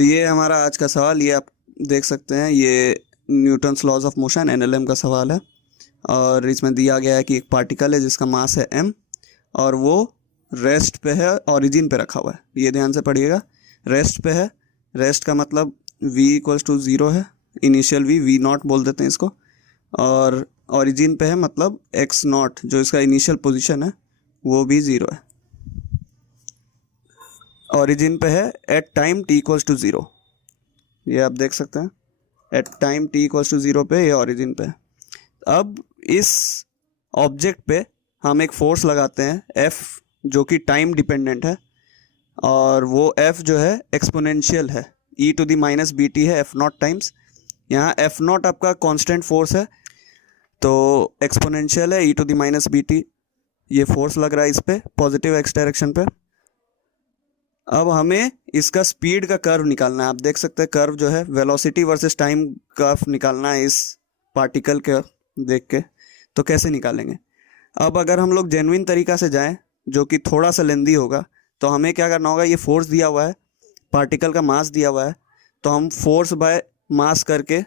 तो ये हमारा आज का सवाल, ये आप देख सकते हैं, ये Newton's laws of motion NLM का सवाल है। और इसमें दिया गया है कि एक पार्टिकल है जिसका मास है m और वो रेस्ट पे है, ओरिजिन पे रखा हुआ है। ये ध्यान से पढ़िएगा, रेस्ट पे है। रेस्ट का मतलब v इक्वल्स टू 0 है, इनिशियल v नॉट बोल देते हैं इसको। और ओरिजिन पे है मतलब x नॉट, जो इसका इनिशियल पोजीशन है वो भी 0 है। ओरिजिन पे है at time t equals to 0, ये आप देख सकते हैं, at time t equals to 0 पे ये ओरिजिन पे है। अब इस ऑब्जेक्ट पे हम एक फोर्स लगाते हैं F, जो कि टाइम डिपेंडेंट है, और वो F जो है एक्सपोनेंशियल है, e to the minus B T है F0 टाइम्स। यहाँ F0 आपका कांस्टेंट फोर्स है, तो एक्सपोनेंशियल है e to the minus B T. ये फोर्स लग रहा है इस पे पॉजिटिव एक्स डायरेक्शन पे। अब हमें इसका स्पीड का कर्व निकालना है। आप देख सकते हैं कर्व जो है वेलोसिटी वर्सेस टाइम कर्व निकालना है इस पार्टिकल के देख के। तो कैसे निकालेंगे? अब अगर हम लोग जेन्युइन तरीका से जाएं, जो कि थोड़ा सा लेंदी होगा, तो हमें क्या करना होगा, ये फोर्स दिया हुआ है, पार्टिकल का मास दिया हुआ है, तो हम फोर्स बाय मास करके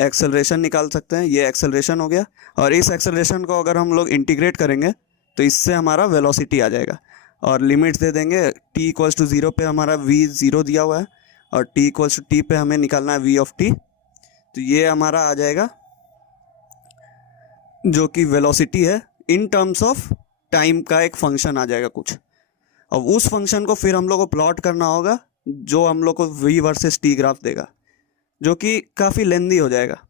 एक्सेलरेशन निकाल सकते हैं। ये एक्सेलरेशन हो गया, और इस एक्सेलरेशन को अगर हम लोग इंटीग्रेट करेंगे तो इससे हमारा वेलोसिटी आ जाएगा। और लिमिट्स दे देंगे, t इक्वल्स टू 0 पे हमारा v 0 दिया हुआ है, और t इक्वल्स टू t पे हमें निकालना है v ऑफ t। तो ये हमारा आ जाएगा जो कि वेलोसिटी है इन टर्म्स ऑफ टाइम का एक फंक्शन आ जाएगा कुछ। अब उस फंक्शन को फिर हम लोग को प्लॉट करना होगा, जो हम लोग को v वर्सेस t ग्राफ देगा, जो कि काफ़ी लेंदी हो जाएगा।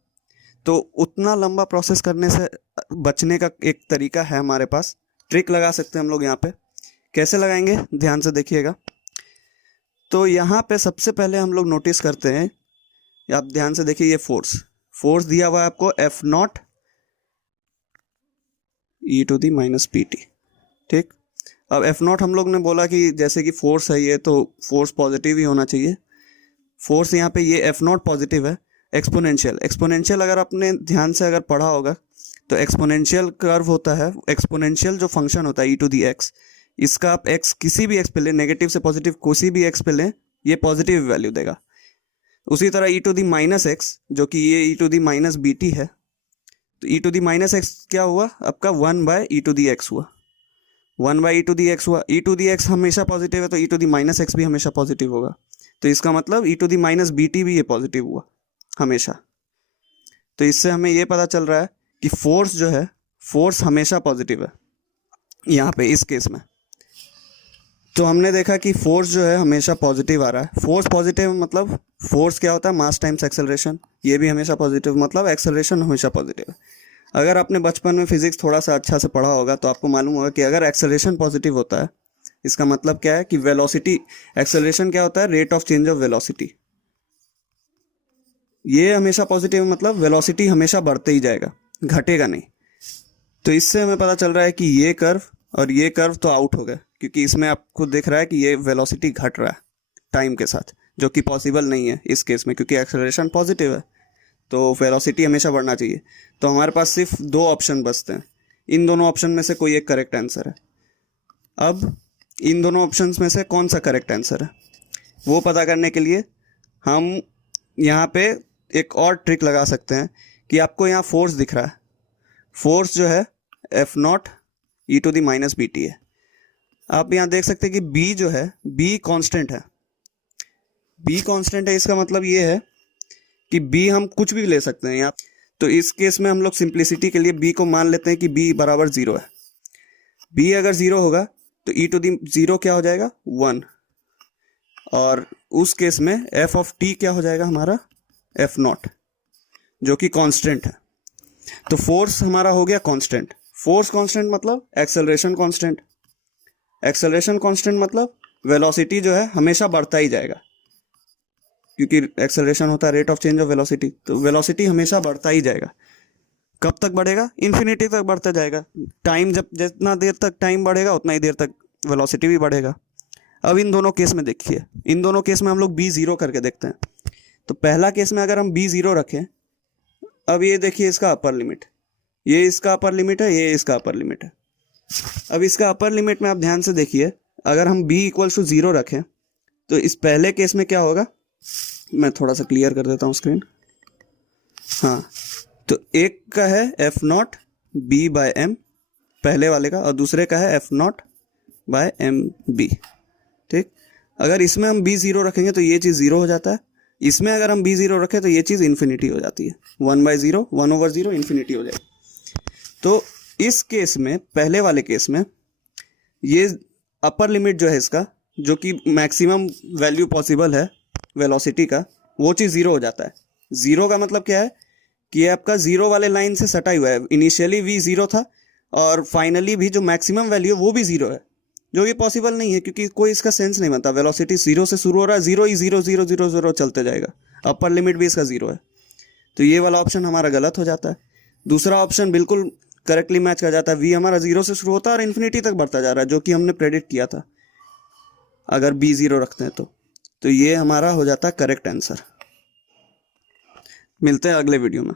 तो उतना लंबा प्रोसेस करने से बचने का एक तरीका है हमारे पास, ट्रिक लगा सकते हैं हम लोग यहाँ पे। कैसे लगाएंगे, ध्यान से देखिएगा। तो यहाँ पे सबसे पहले हम लोग नोटिस करते हैं, आप ध्यान से देखिए, ये फोर्स दिया हुआ है आपको F0 e to the minus P T, ठीक। अब F0 हम लोग ने बोला कि जैसे कि फोर्स है ये, तो फोर्स पॉजिटिव ही होना चाहिए। फोर्स यहाँ पे ये F0 पॉजिटिव है। एक्सपोनेंशियल अगर आपने ध्यान से अगर पढ़ा होगा, तो एक्सपोनेंशियल कर्व होता है, एक्सपोनेंशियल जो फंक्शन होता है ई टू दी एक्स, इसका आप एक्स किसी भी एक्स पे लें, नेगेटिव से पॉजिटिव किसी भी एक्स पे लें, ये पॉजिटिव वैल्यू देगा। उसी तरह e to the minus x, जो कि ये e to the minus B T है, तो e to the minus x क्या हुआ आपका, 1 by e to the x हुआ, 1 by e to the x हुआ। ई टू दी एक्स हमेशा पॉजिटिव है, तो e to the minus x भी हमेशा पॉजिटिव होगा। तो इसका मतलब e to the minus B t भी ये पॉजिटिव हुआ हमेशा। तो इससे हमें ये पता चल रहा है कि फोर्स जो है, फोर्स हमेशा पॉजिटिव है यहाँ पे इस केस में। तो हमने देखा कि फोर्स जो है हमेशा पॉजिटिव आ रहा है। फोर्स पॉजिटिव मतलब फोर्स क्या होता है, मास टाइम्स एक्सेलरेशन, ये भी हमेशा पॉजिटिव, मतलब एक्सेलरेशन हमेशा पॉजिटिव है। अगर आपने बचपन में फिजिक्स थोड़ा सा अच्छा से पढ़ा होगा, तो आपको मालूम होगा कि अगर एक्सेलरेशन पॉजिटिव होता है, इसका मतलब क्या है कि वेलोसिटी, एक्सेलरेशन क्या होता है, rate of change of velocity, ये हमेशा पॉजिटिव, मतलब वेलोसिटी हमेशा बढ़ते ही जाएगा, घटेगा नहीं। तो इससे हमें पता चल रहा है कि ये कर्व और ये कर्व तो आउट हो गए, क्योंकि इसमें आपको दिख रहा है कि ये वेलोसिटी घट रहा है टाइम के साथ, जो कि पॉसिबल नहीं है इस केस में, क्योंकि एक्सेलरेशन पॉजिटिव है, तो वेलोसिटी हमेशा बढ़ना चाहिए। तो हमारे पास सिर्फ 2 ऑप्शन बचते हैं, इन दोनों ऑप्शन में से कोई एक करेक्ट आंसर है। अब इन दोनों ऑप्शंस में से कौन सा करेक्ट आंसर है, वो पता करने के लिए हम यहाँ पे एक और ट्रिक लगा सकते हैं कि आपको यहाँ फोर्स दिख रहा है, फोर्स जो है F0 E to the minus B T है। आप यहाँ देख सकते हैं कि B जो है, B कांस्टेंट है, B कांस्टेंट है, इसका मतलब ये है कि B हम कुछ भी ले सकते हैं यहाँ। तो इस केस में हम लोग सिंप्लिसिटी के लिए B को मान लेते हैं कि B बराबर 0 है। B अगर 0 होगा तो ई टू दी 0 क्या हो जाएगा, 1, और उस केस में f ऑफ t क्या हो जाएगा हमारा, F0, जो कि कांस्टेंट है। तो फोर्स हमारा हो गया कांस्टेंट। फोर्स कांस्टेंट मतलब एक्सेलरेशन कांस्टेंट, एक्सेलरेशन कांस्टेंट मतलब वेलोसिटी जो है हमेशा बढ़ता ही जाएगा, क्योंकि एक्सेलरेशन होता है rate of change of velocity, तो वेलोसिटी हमेशा बढ़ता ही जाएगा। कब तक बढ़ेगा, इन्फिनिटी तक बढ़ता जाएगा। टाइम जब जितना देर तक टाइम बढ़ेगा उतना ही देर तक वेलोसिटी भी बढ़ेगा। अब इन दोनों केस में देखिए, इन दोनों केस में हम लोग b 0 करके देखते हैं। तो पहला केस में अगर हम b 0 रखें, अब ये देखिए इसका अपर लिमिट, ये इसका अपर लिमिट है, ये इसका अपर लिमिट है। अब इसका अपर लिमिट में आप ध्यान से देखिए, अगर हम b इक्वल्स टू 0 रखें तो इस पहले केस में क्या होगा, मैं थोड़ा सा क्लियर कर देता हूँ स्क्रीन। हाँ, तो एक का है F naught B by M, पहले वाले का, और दूसरे का है F naught by M B. ठीक, अगर इसमें हम बी जीरो रखेंगे तो ये चीज़ जीरो हो जाता है, इसमें अगर हम बी जीरो रखें तो ये चीज़ इन्फिनिटी हो जाती है, 1/0 1/0 इन्फिनिटी हो जाएगी। तो इस केस में, पहले वाले केस में, ये अपर लिमिट जो है इसका, जो कि मैक्सिमम वैल्यू पॉसिबल है वेलोसिटी का, वो चीज़ जीरो हो जाता है। जीरो का मतलब क्या है कि ये आपका जीरो वाले लाइन से सटा हुआ है। इनिशियली वी जीरो था और फाइनली भी जो मैक्सिमम वैल्यू है वो भी जीरो है, जो कि पॉसिबल नहीं है क्योंकि कोई इसका सेंस नहीं बनता। वेलोसिटी जीरो से शुरू हो रहा है, जीरो ही जीरो जीरो जीरो जीरो चलते जाएगा, अपर लिमिट भी इसका जीरो है। तो ये वाला ऑप्शन हमारा गलत हो जाता है। दूसरा ऑप्शन बिल्कुल करेक्टली मैच कर जाता है, वी हमारा जीरो से शुरू होता है और इन्फिनिटी तक बढ़ता जा रहा है, जो कि हमने प्रेडिक्ट किया था अगर बी जीरो रखते हैं तो ये हमारा हो जाता है करेक्ट आंसर। मिलते हैं अगले वीडियो में।